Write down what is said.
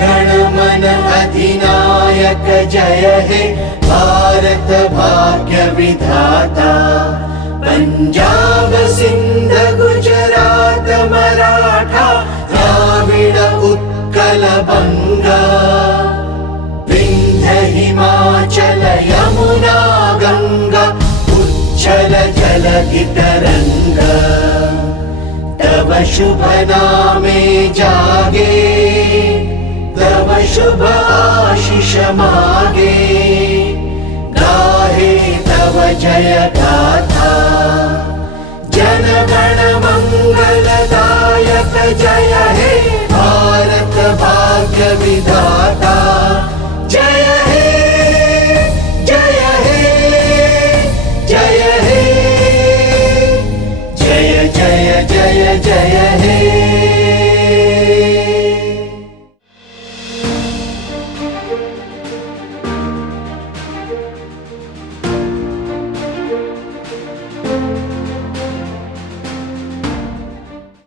गण मन अधिनायक जय हे भारत भाग्य विधाता। पंजाब सिंध गुजरात मराठा द्राविड उत्कल बंगा। विंध्य हिमाचल यमुना गंगा उच्छल जलधि तरंगा। तव शुभ नामे जागे तव शुभ आशीष मागे। गाहे तव जय गाथा